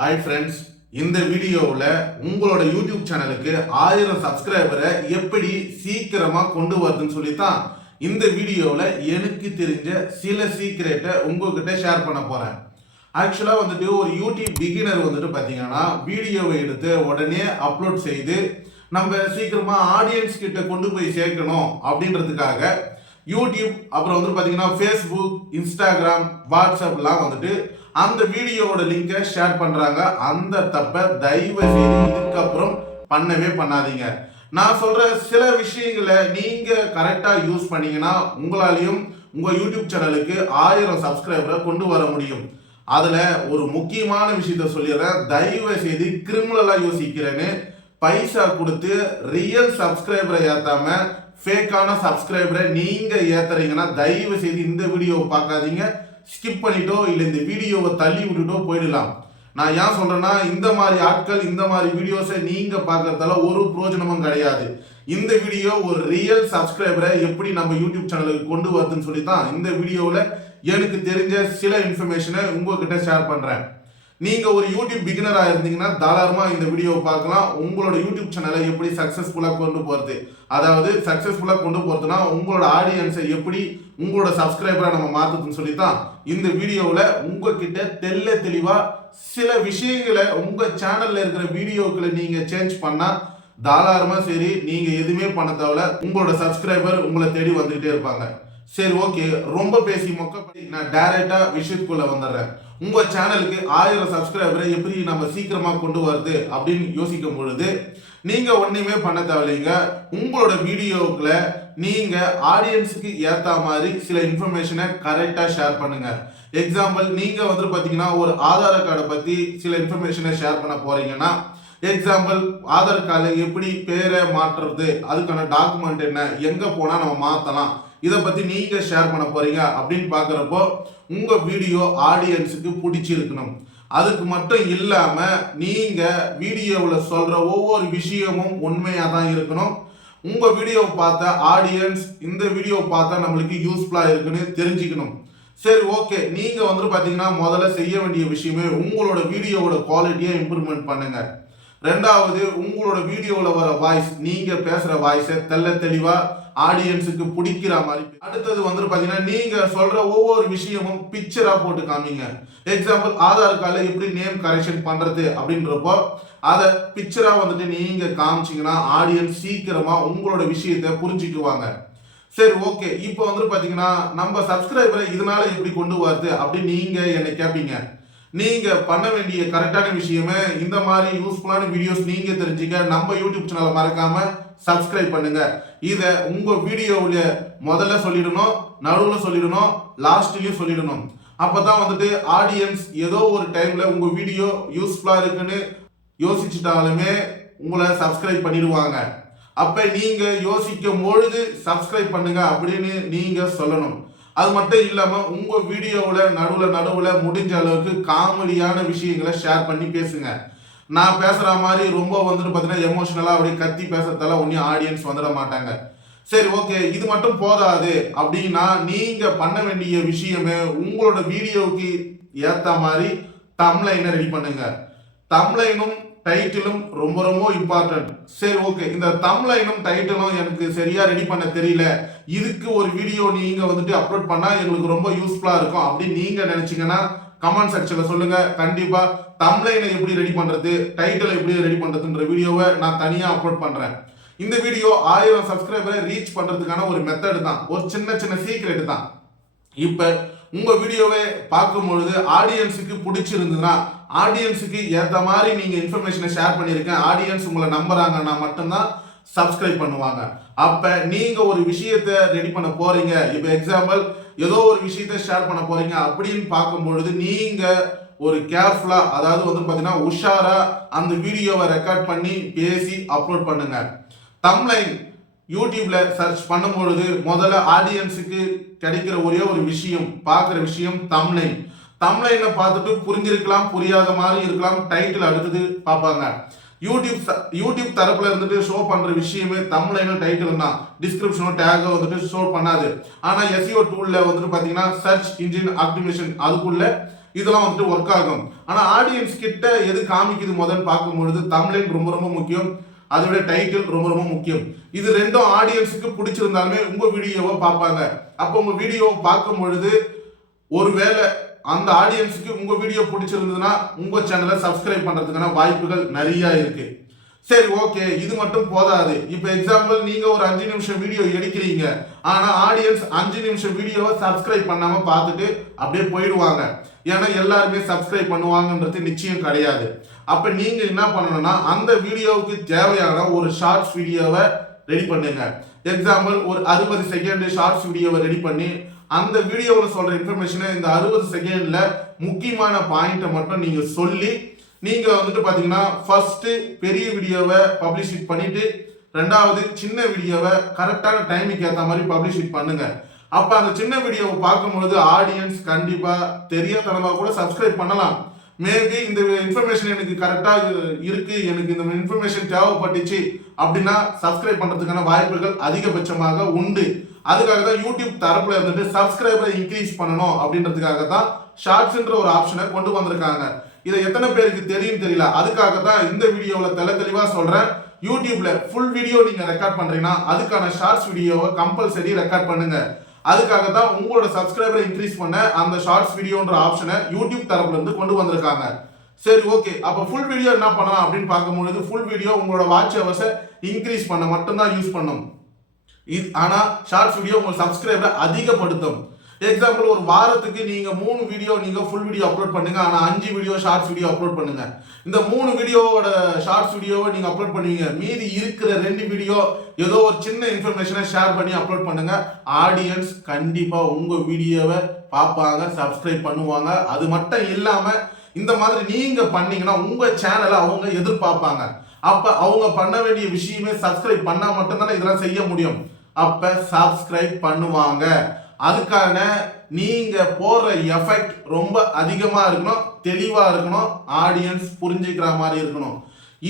Hi friends இந்த வீடியோவில் உங்களோட யூடியூப் சேனலுக்கு ஆயிரம் சப்ஸ்கிரைபரை எப்படி சீக்கிரமாக கொண்டு வருதுன்னு சொல்லி தான் இந்த வீடியோவில் எனக்கு தெரிஞ்ச சில சீக்ரெட்டை உங்ககிட்ட ஷேர் பண்ண போகிறேன் ஆக்சுவலாக வந்துட்டு ஒரு யூடியூப் பிகினர் வந்துட்டு பார்த்தீங்கன்னா வீடியோவை எடுத்து உடனே அப்லோட் செய்து நம்ம சீக்கிரமாக ஆடியன்ஸ் கிட்ட கொண்டு போய் சேர்க்கணும் அப்படின்றதுக்காக யூடியூப் அப்புறம் வந்துட்டு பார்த்தீங்கன்னா ஃபேஸ்புக் இன்ஸ்டாகிராம் வாட்ஸ்அப்லாம் வந்துட்டு அந்த வீடியோவோட லிங்கை ஷேர் பண்ணுறாங்க அந்த தப்பை தயவு செய்து இதுக்கப்புறம் பண்ணவே பண்ணாதீங்க. நான் சொல்ற சில விஷயங்களை நீங்க கரெக்டா யூஸ் பண்ணீங்கன்னா உங்களாலையும் உங்க யூடியூப் சேனலுக்கு ஆயிரம் சப்ஸ்கிரைபரை கொண்டு வர முடியும். அதுல ஒரு முக்கியமான விஷயத்த சொல்லிடுறேன். தயவு செய்து கிரிமினலா யோசிக்கிறேன்னு பைசா கொடுத்து ரியல் சப்ஸ்கிரைபரை ஏத்தாம ஃபேக்கான சப்ஸ்கிரைபரை நீங்க ஏத்துறீங்கன்னா தயவு செய்து இந்த வீடியோவை பார்க்காதீங்க. ஸ்கிப் பண்ணிட்டோ இல்லை இந்த வீடியோவை தள்ளி விட்டுட்டோ போயிடலாம். நான் ஏன் சொல்கிறேன்னா இந்த மாதிரி ஆட்கள் இந்த மாதிரி வீடியோஸை நீங்கள் பார்க்கறதால ஒரு பிரோஜனமும் கிடையாது. இந்த வீடியோ ஒரு ரியல் சப்ஸ்கிரைபரை எப்படி நம்ம யூடியூப் சேனலுக்கு கொண்டு வருதுன்னு சொல்லி தான் இந்த வீடியோவில் எனக்கு தெரிஞ்ச சில இன்ஃபர்மேஷனை உங்ககிட்ட ஷேர் பண்ணுறேன் நீங்கள் ஒரு யூடியூப் பிகினராக இருந்தீங்கன்னா தாராளமாக இந்த வீடியோவை பார்க்கலாம். உங்களோட யூடியூப் சேனலை எப்படி சக்ஸஸ்ஃபுல்லாக கொண்டு போகிறது அதாவது சக்ஸஸ்ஃபுல்லாக கொண்டு போகிறதுனா உங்களோட ஆடியன்ஸை எப்படி உங்களோட சப்ஸ்கிரைபராக நம்ம மாற்றுதுன்னு சொல்லி தான் இந்த வீடியோவில் உங்ககிட்ட தெல்ல தெளிவாக சில விஷயங்களை உங்கள் சேனலில் இருக்கிற வீடியோக்களை நீங்கள் சேஞ்ச் பண்ணால் தாராளமாக சரி நீங்கள் எதுவுமே பண்ண தேவையில்ல. உங்களோட சப்ஸ்கிரைபர் உங்களை தேடி வந்துகிட்டே இருப்பாங்க. சரி ஓகே ரொம்ப பேசி மொக்கப்படி நான் டைரெக்டாக விஷயத்துக்குள்ளே வந்துடுறேன். உங்கள் சேனலுக்கு ஆயிரம் சப்ஸ்கிரைபரை எப்படி நம்ம சீக்கிரமாக கொண்டு வருது அப்படின்னு யோசிக்கும் பொழுது நீங்கள் ஒன்றுமே பண்ண தேவையில்லைங்க. உங்களோட வீடியோக்களை நீங்கள் ஆடியன்ஸுக்கு ஏற்ற மாதிரி சில இன்ஃபர்மேஷனை கரெக்டாக ஷேர் பண்ணுங்கள் எக்ஸாம்பிள் நீங்கள் வந்துட்டு பார்த்தீங்கன்னா ஒரு ஆதார் கார்டை பற்றி சில இன்ஃபர்மேஷனை ஷேர் பண்ண போகிறீங்கன்னா எக்ஸாம்பிள் ஆதார் கார்டில் எப்படி பேரை மாற்றுறது அதுக்கான டாக்குமெண்ட் என்ன எங்கே போனால் நம்ம மாற்றலாம் இதை பற்றி நீங்கள் ஷேர் பண்ண போகிறீங்க அப்படின்னு பார்க்குறப்போ உங்கள் வீடியோ ஆடியன்ஸுக்கு பிடிச்சிருக்கணும். அதுக்கு மட்டும் இல்லாமல் நீங்கள் வீடியோவில் சொல்கிற ஒவ்வொரு விஷயமும் உண்மையாக தான் இருக்கணும். உங்கள் வீடியோவை பார்த்த ஆடியன்ஸ் இந்த வீடியோ பார்த்தா நம்மளுக்கு யூஸ்ஃபுல்லாக இருக்குன்னு தெரிஞ்சுக்கணும். சரி ஓகே நீங்கள் வந்து பார்த்தீங்கன்னா முதல்ல செய்ய வேண்டிய விஷயமே உங்களோட வீடியோவோட குவாலிட்டியை இம்ப்ரூவ்மெண்ட் பண்ணுங்கள் ரெண்டாவது உங்களோட வீடியோவில் வர வாய்ஸ் நீங்கள் பேசுகிற வாய்ஸை தெல்ல தெளிவாக ஆடியன்ஸுக்கு பிடிக்கிற மாதிரி அடுத்தது வந்து பார்த்தீங்கன்னா நீங்கள் சொல்கிற ஒவ்வொரு விஷயமும் பிக்சராக போட்டு காமிங்க. எக்ஸாம்பிள் ஆதார் கார்டில் எப்படி நேம் கரெக்ஷன் பண்ணுறது அப்படின்றப்போ அதை பிக்சராக வந்துட்டு நீங்கள் காமிச்சிங்கன்னா ஆடியன்ஸ் சீக்கிரமாக உங்களோட விஷயத்தை புரிஞ்சுக்குவாங்க. சரி ஓகே இப்போ வந்து பார்த்தீங்கன்னா நம்ம சப்ஸ்கிரைபரை இதனால எப்படி கொண்டு வருது அப்படின்னு நீங்கள் என்னை கேட்பீங்க நீங்கள் பண்ண வேண்டிய கரெக்டான விஷயமே இந்த மாதிரி யூஸ்ஃபுல்லான வீடியோஸ் நீங்கள் தெரிஞ்சுக்க நம்ம யூடியூப் சேனலை மறக்காமல் சப்ஸ்கிரைப் பண்ணுங்க. இதை உங்கள் வீடியோவுடைய முதல்ல சொல்லிடணும் நடுவில் சொல்லிடணும் லாஸ்ட்லேயும் சொல்லிடணும். அப்பதான் வந்துட்டு ஆடியன்ஸ் ஏதோ ஒரு டைமில் உங்கள் வீடியோ யூஸ்ஃபுல்லாக இருக்குன்னு யோசிச்சுட்டாலுமே உங்களை சப்ஸ்கிரைப் பண்ணிடுவாங்க. அப்போ நீங்கள் யோசிக்கும் பொழுது சப்ஸ்கிரைப் பண்ணுங்க அப்படின்னு நீங்கள் சொல்லணும். அது மட்டும் இல்லாமல் உங்கள் வீடியோவில் நடுவில் நடுவில் முடிஞ்ச அளவுக்கு காமெடியான விஷயங்களை ஷேர் பண்ணி பேசுங்க. நான் பேசுகிற மாதிரி ரொம்ப வந்துட்டு பார்த்தீங்கன்னா எமோஷ்னலாக அப்படியே கத்தி பேசுறதால ஒன்றும் ஆடியன்ஸ் வந்துட மாட்டாங்க. சரி ஓகே இது மட்டும் போதாது அப்படின்னா நீங்கள் பண்ண வேண்டிய விஷயமே உங்களோட வீடியோவுக்கு ஏற்ற மாதிரி தம்லைனை ரெடி பண்ணுங்க. தம்லைனும் டைட்டிலும் ரொம்ப ரொம்ப இம்பார்ட்டன்ட் சரி ஓகே இந்த தம்லைனும் டைட்டிலும் எனக்கு சரியாக ரெடி பண்ண தெரியல. இதுக்கு ஒரு வீடியோ நீங்கள் வந்துட்டு அப்லோட் பண்ணால் எங்களுக்கு ரொம்ப யூஸ்ஃபுல்லாக இருக்கும். அப்படின்னு நீங்கள் நினச்சிங்கன்னா கமெண்ட் செக்ஷனில் சொல்லுங்கள் கண்டிப்பாக தம்லைனை எப்படி ரெடி பண்ணுறது டைட்டில் எப்படி ரெடி பண்ணுறதுன்ற வீடியோவை நான் தனியாக அப்லோட் பண்ணுறேன் இந்த வீடியோ ஆயிரம் சப்ஸ்கிரைபரை ரீச் பண்ணுறதுக்கான ஒரு மெத்தடு தான். ஒரு சின்ன சின்ன சீக்ரெட் தான். இப்போ உங்கள் வீடியோவை பார்க்கும் பொழுது ஆடியன்ஸுக்கு பிடிச்சிருந்ததுன்னா ஆடியன்ஸுக்கு ஏற்ற மாதிரி நீங்கள் இன்ஃபர்மேஷனை ஷேர் பண்ணியிருக்கேன் ஆடியன்ஸ் உங்களை நம்புறாங்கன்னா மட்டும்தான் சப்ஸ்கிரைப் பண்ணுவாங்க. அப்போ நீங்கள் ஒரு விஷயத்தை ரெடி பண்ண போகிறீங்க இப்போ எக்ஸாம்பிள் ஏதோ ஒரு விஷயத்த ஷேர் பண்ண போகிறீங்க அப்படின்னு பார்க்கும்பொழுது நீங்கள் ஒரு கேர்ஃபுல்லாக அதாவது வந்து பார்த்தீங்கன்னா உஷாராக அந்த வீடியோவை ரெக்கார்ட் பண்ணி பேசி அப்லோட் பண்ணுங்க. தம்லைன் யூடியூப்ல சர்ச் பண்ணும்பொழுது முதல்ல ஆடியன்ஸுக்கு கிடைக்கிற ஒரே ஒரு விஷயம் பார்க்குற விஷயம் தம்லைன் தம்லைனை பார்த்துட்டு புரிஞ்சிருக்கலாம் புரியாத மாதிரி இருக்கலாம் டைட்டில் அடுத்தது பார்ப்பாங்க. யூடியூப் யூடியூப் தரப்புல இருந்துட்டு ஷோ பண்ற விஷயமே தமிழ்ல டைட்டில் தான் டிஸ்கிரிப்ஷனோ டேகோ வந்துட்டு ஷோ பண்ணாது. ஆனா எஸ்இஓ டூல்ல வந்துட்டு பாத்தீங்கன்னா சர்ச் இன்ஜின் ஆப்டிமேஷன் அதுக்குள்ள இதெல்லாம் வந்துட்டு ஒர்க் ஆகும். ஆனா ஆடியன்ஸ் கிட்ட எது காமிக்குது முதல்ல பார்க்கும்பொழுது தமிழின் ரொம்ப ரொம்ப முக்கியம். அதோட டைட்டில் ரொம்ப ரொம்ப முக்கியம். இது ரெண்டும் ஆடியன்ஸுக்கு பிடிச்சிருந்தாலுமே உங்க வீடியோவை பார்ப்பாங்க. அப்போ உங்க வீடியோவை பார்க்கும் பொழுது ஒருவேளை அந்த ஆடியன்ஸுக்கு உங்கள் வீடியோ பிடிச்சிருந்ததுன்னா உங்கள் சேனலை சப்ஸ்கிரைப் பண்ணுறதுக்கான வாய்ப்புகள் நிறையா இருக்குது சரி ஓகே இது மட்டும் போதாது. இப்போ எக்ஸாம்பிள் நீங்கள் ஒரு அஞ்சு நிமிஷம் வீடியோ எடுக்கிறீங்க. ஆனால் ஆடியன்ஸ் அஞ்சு நிமிஷம் வீடியோவை சப்ஸ்கிரைப் பண்ணாமல் பார்த்துட்டு அப்படியே போயிடுவாங்க. ஏன்னா எல்லாருமே சப்ஸ்கிரைப் பண்ணுவாங்கன்றது நிச்சயம் கிடையாது. அப்போ நீங்கள் என்ன பண்ணணும்னா அந்த வீடியோவுக்கு தேவையான ஒரு ஷார்ட்ஸ் வீடியோவை ரெடி பண்ணுங்க. எக்ஸாம்பிள் ஒரு அறுபது செகண்ட் ஷார்ட்ஸ் வீடியோவை ரெடி பண்ணி அந்த வீடியோவில் சொல்கிற இன்ஃபர்மேஷனை இந்த அறுபது செகண்டில் முக்கியமான பாயிண்ட்டை மட்டும் நீங்கள் சொல்லி நீங்கள் வந்துட்டு பார்த்தீங்கன்னா ஃபஸ்ட்டு பெரிய வீடியோவை பப்ளிஷிட் பண்ணிவிட்டு ரெண்டாவது சின்ன வீடியோவை கரெக்டான டைமுக்கு ஏற்ற மாதிரி பப்ளிஷிட் பண்ணுங்கள் அப்போ அந்த சின்ன வீடியோவை பார்க்கும்பொழுது ஆடியன்ஸ் கண்டிப்பாக தெரியாதனமா கூட சப்ஸ்கிரைப் பண்ணலாம். மேபி இந்த இன்ஃபர்மேஷன் எனக்கு கரெக்டாக இருக்கு எனக்கு இந்த இன்ஃபர்மேஷன் தேவைப்பட்டுச்சு அப்படின்னா சப்ஸ்கிரைப் பண்ணுறதுக்கான வாய்ப்புகள் அதிகபட்சமாக உண்டு. அதுக்காக தான் யூடியூப் தரப்புல இருந்துட்டு சப்ஸ்கிரைபரை இன்க்ரீஸ் பண்ணணும் அப்படின்றதுக்காக தான் ஷார்ட்ஸ்ன்ற ஒரு ஆப்ஷனை கொண்டு வந்திருக்காங்க. இதை எத்தனை பேருக்கு தெரியும் தெரியல. அதுக்காக தான் இந்த வீடியோவில் தெல தெளிவாக சொல்கிறேன் யூடியூப்ல ஃபுல் வீடியோ நீங்கள் ரெக்கார்ட் பண்ணுறீங்கன்னா அதுக்கான ஷார்ட்ஸ் வீடியோவை கம்பல்சரி ரெக்கார்ட் பண்ணுங்க. அதுக்காக தான் உங்களோட சப்ஸ்கிரைபரை இன்க்ரீஸ் பண்ண அந்த ஷார்ட்ஸ் வீடியோன்ற ஆப்ஷனை யூடியூப் தரப்புலேருந்து கொண்டு வந்திருக்காங்க. சரி ஓகே அப்போ ஃபுல் வீடியோ என்ன பண்ணலாம் அப்படின்னு பார்க்கும்பொழுது ஃபுல் வீடியோ உங்களோட வாட்ச் ஹவர்ஸை இன்க்ரீஸ் பண்ண மட்டும்தான் யூஸ் பண்ணும். இது ஆனால் ஷார்ட்ஸ் வீடியோ உங்கள் சப்ஸ்கிரைபரை அதிகப்படுத்தும். எக்ஸாம்பிள் ஒரு வாரத்துக்கு நீங்கள் மூணு வீடியோ நீங்கள் ஃபுல் வீடியோ அப்லோட் பண்ணுங்கள் ஆனால் அஞ்சு வீடியோ ஷார்ட்ஸ் வீடியோ அப்லோட் பண்ணுங்கள் இந்த மூணு வீடியோவோட ஷார்ட்ஸ் வீடியோவை நீங்கள் அப்லோட் பண்ணுவீங்க. மீதி இருக்கிற ரெண்டு வீடியோ ஏதோ ஒரு சின்ன இன்ஃபர்மேஷனை ஷேர் பண்ணி அப்லோட் பண்ணுங்கள் ஆடியன்ஸ் கண்டிப்பாக உங்கள் வீடியோவை பார்ப்பாங்க சப்ஸ்கிரைப் பண்ணுவாங்க. அது மட்டும் இல்லாமல் இந்த மாதிரி நீங்கள் பண்ணீங்கன்னா உங்கள் சேனலை அவங்க எதிர்பார்ப்பாங்க. அப்ப அவங்க பண்ண வேண்டிய விஷயமே சப்ஸ்கிரைப் பண்ணா மட்டும்தானே இதெல்லாம் செய்ய முடியும். அப்ப சப்ஸ்கிரைப் பண்ணுவாங்க. அதுக்கான நீங்க போடுற எஃபெக்ட் ரொம்ப அதிகமா இருக்கணும் தெளிவா இருக்கணும் ஆடியன்ஸ் புரிஞ்சுக்கிற மாதிரி இருக்கணும்.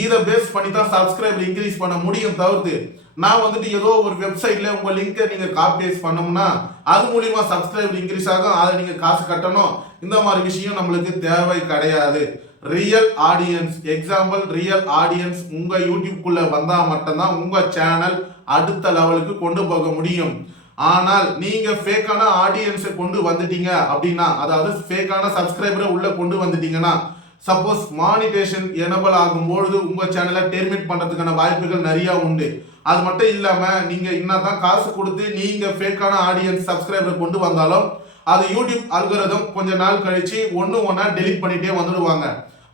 இதை பேஸ் பண்ணி தான் சப்ஸ்கிரைபர் இன்க்ரீஸ் பண்ண முடியும் தவிர்த்து நான் வந்துட்டு ஏதோ ஒரு வெப்சைட்ல உங்க லிங்கை நீங்க காப்பி பண்ணோம்னா அது மூலியமா சப்ஸ்கிரைபர் இன்க்ரீஸ் ஆகும். அதை நீங்க காசு கட்டணும். இந்த மாதிரி விஷயம் நம்மளுக்கு தேவை கிடையாது. Real audience example real audience உங்கள் யூடியூப்குள்ளே வந்தால் மட்டும்தான் உங்கள் சேனல் அடுத்த லெவலுக்கு கொண்டு போக முடியும். ஆனால் நீங்கள் ஃபேக்கான ஆடியன்ஸை கொண்டு வந்துட்டீங்க அப்படின்னா அதாவது ஃபேக்கான சப்ஸ்கிரைபரை உள்ளே கொண்டு வந்துட்டீங்கன்னா சப்போஸ் மானிட்டேஷன் எனபிள் ஆகும்பொழுது உங்கள் சேனலை டெர்மினேட் பண்ணுறதுக்கான வாய்ப்புகள் நிறையா உண்டு. அது மட்டும் இல்லாமல் நீங்கள் என்ன தான் காசு கொடுத்து நீங்கள் ஃபேக்கான ஆடியன்ஸ் சப்ஸ்கிரைபரை கொண்டு வந்தாலும் அது யூடியூப் அல்கரதம் கொஞ்ச நாள் கழித்து ஒன்று ஒன்றா டெலிட் பண்ணிகிட்டே வந்துடுவாங்க.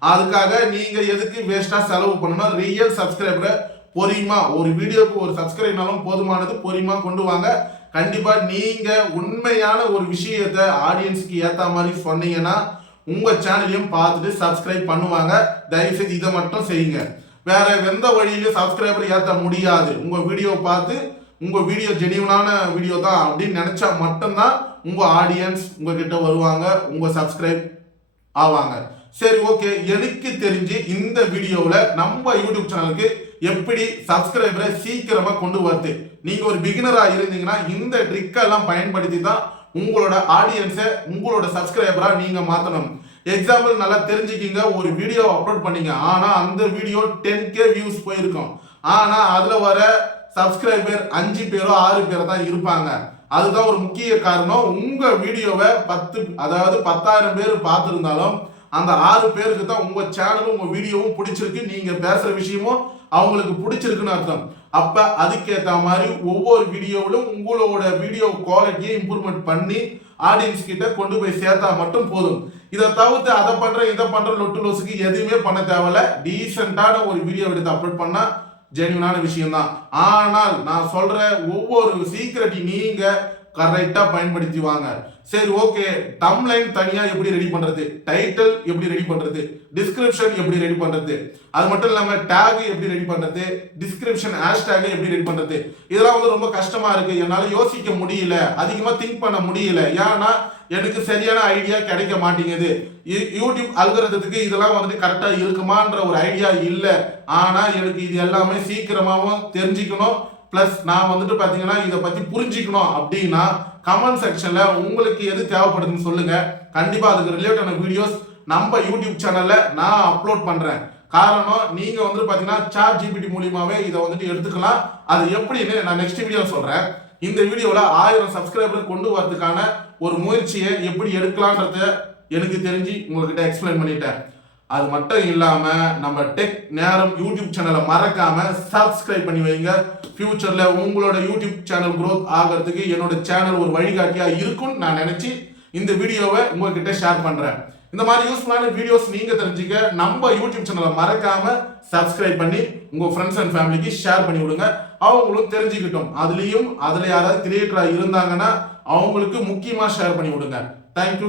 அதுக்காக நீங்க எதுக்கு வேஸ்டா செலவு பண்ணணும் ரியல் சப்ஸ்கிரைபரை பொறியுமா? ஒரு வீடியோக்கு ஒரு சப்ஸ்கிரைப்னாலும் போதுமானது பொறியுமா கொண்டு வாங்க. கண்டிப்பா நீங்க உண்மையான ஒரு விஷயத்த ஆடியன்ஸ்க்கு ஏத்த மாதிரி சொன்னீங்கன்னா உங்க சேனலையும் பார்த்துட்டு சப்ஸ்கிரைப் பண்ணுவாங்க. தயவுசெய்து இதை மட்டும் செய்யுங்க. வேற எந்த வழியிலும் சப்ஸ்கிரைபர் ஏற்ற முடியாது. உங்க வீடியோ பார்த்து உங்க வீடியோ ஜெனியூனான வீடியோ தான் அப்படின்னு நினைச்சா மட்டும்தான் உங்க ஆடியன்ஸ் உங்ககிட்ட வருவாங்க உங்க சப்ஸ்கிரைப் ஆவாங்க. சரி ஓகே எனக்கு தெரிஞ்சு இந்த வீடியோவில் நம்ம யூடியூப் சேனலுக்கு எப்படி சப்ஸ்கிரைபரை சீக்கிரமாக கொண்டு வருது. நீங்கள் ஒரு பிகினராக இருந்தீங்கன்னா இந்த ட்ரிக்கெல்லாம் பயன்படுத்தி தான் உங்களோட ஆடியன்ஸை உங்களோட சப்ஸ்கிரைபராக நீங்கள் மாற்றணும் எக்ஸாம்பிள் நல்லா தெரிஞ்சுக்கிங்க ஒரு வீடியோ அப்லோட் பண்ணீங்க. ஆனால் அந்த வீடியோ டென் கே வியூஸ் போயிருக்கும். ஆனால் அதில் வர சப்ஸ்கிரைபர் அஞ்சு பேரோ ஆறு பேரோ தான் இருப்பாங்க. அதுதான் ஒரு முக்கிய காரணம். உங்கள் வீடியோவை பத்து அதாவது பத்தாயிரம் பேர் பார்த்துருந்தாலும் அந்த ஆறு பேருக்கு தான் உங்கள் சேனலும் உங்கள் வீடியோவும் பிடிச்சிருக்கு. நீங்கள் பேசுகிற விஷயமும் அவங்களுக்கு பிடிச்சிருக்குன்னு அர்த்தம். அப்போ அதுக்கேற்ற மாதிரி ஒவ்வொரு வீடியோவிலும் உங்களோட வீடியோ குவாலிட்டியை இம்ப்ரூவ்மெண்ட் பண்ணி ஆடியன்ஸ் கிட்ட கொண்டு போய் சேர்த்தா மட்டும் போதும். இதை தவிர்த்து அதை பண்ணுற இதை பண்ணுற லொட்டு லோஸுக்கு எதுவுமே பண்ண தேவையில்ல. டீசெண்டான ஒரு வீடியோ எடுத்து அப்லோட் பண்ணால் ஜென்யூனான விஷயம்தான். ஆனால் நான் சொல்கிற ஒவ்வொரு சீக்கிரட்டி நீங்கள் கரெக்டாக பயன்படுத்தி வாங்க. சரி ஓகே டம்லைன் தனியாக எப்படி ரெடி பண்ணுறது டைட்டில் எப்படி ரெடி பண்ணுறது டிஸ்கிரிப்ஷன் எப்படி ரெடி பண்ணுறது அது மட்டும் இல்லாமல் டேக் எப்படி ரெடி பண்ணுறது டிஸ்கிரிப்ஷன் ஹேஷ்டேக் எப்படி ரெடி பண்ணுறது இதெல்லாம் வந்து ரொம்ப கஷ்டமாக இருக்குது என்னால் யோசிக்க முடியல. அதிகமாக திங்க் பண்ண முடியல. ஏன்னா எனக்கு சரியான ஐடியா கிடைக்க மாட்டேங்குது. யூடியூப் அல்கரத்துக்கு இதெல்லாம் வந்துட்டு கரெக்டாக இருக்குமான்ற ஒரு ஐடியா இல்லை. ஆனால் எனக்கு இது எல்லாமே சீக்கிரமாகவும் தெரிஞ்சுக்கணும். ப்ளஸ் நான் வந்துட்டு பார்த்தீங்கன்னா இதை பற்றி புரிஞ்சிக்கணும் அப்படின்னா கமெண்ட் செக்ஷனில் உங்களுக்கு எது தேவைப்படுதுன்னு சொல்லுங்கள் கண்டிப்பாக அதுக்கு ரிலேட்டடான வீடியோஸ் நம்ம யூடியூப் சேனலில் நான் அப்லோட் பண்ணுறேன் காரணம் நீங்கள் வந்துட்டு பார்த்தீங்கன்னா சாட் ஜிபிடி மூலியமாகவே இதை வந்துட்டு எடுத்துக்கலாம். அது எப்படின்னு நான் நெக்ஸ்ட் வீடியோ சொல்கிறேன் இந்த வீடியோவில் ஆயிரம் சப்ஸ்கிரைபர் கொண்டு வரதுக்கான ஒரு முயற்சியை எப்படி எடுக்கலான்றத எனக்கு தெரிஞ்சு உங்ககிட்ட எக்ஸ்பிளைன் பண்ணிட்டேன். அது மட்டும் இல்லாம நம்ம டெக் நேரம் யூடியூப் சேனலை மறக்காம சப்ஸ்கிரைப் பண்ணி வைங்க. ஃபியூச்சர்ல உங்களோட யூடியூப் சேனல் growth ஆகிறதுக்கு என்னோட சேனல் ஒரு வழிகாட்டியா இருக்கும்னு நான் நினைச்சு இந்த வீடியோவை உங்ககிட்ட ஷேர் பண்றேன். இந்த மாதிரி யூஸ்ஃபுல்லான வீடியோஸ் நீங்க தெரிஞ்சுக்க நம்ம யூடியூப் சேனலை மறக்காம சப்ஸ்கிரைப் பண்ணி உங்க ஃப்ரெண்ட்ஸ் அண்ட் ஃபேமிலிக்கு ஷேர் பண்ணி விடுங்க. அவங்களும் தெரிஞ்சுக்கிட்டோம். அதுலயும் அதுல யாராவது கிரியேட்டரா இருந்தாங்கன்னா அவங்களுக்கு முக்கியமா ஷேர் பண்ணி விடுங்க. தேங்க்யூ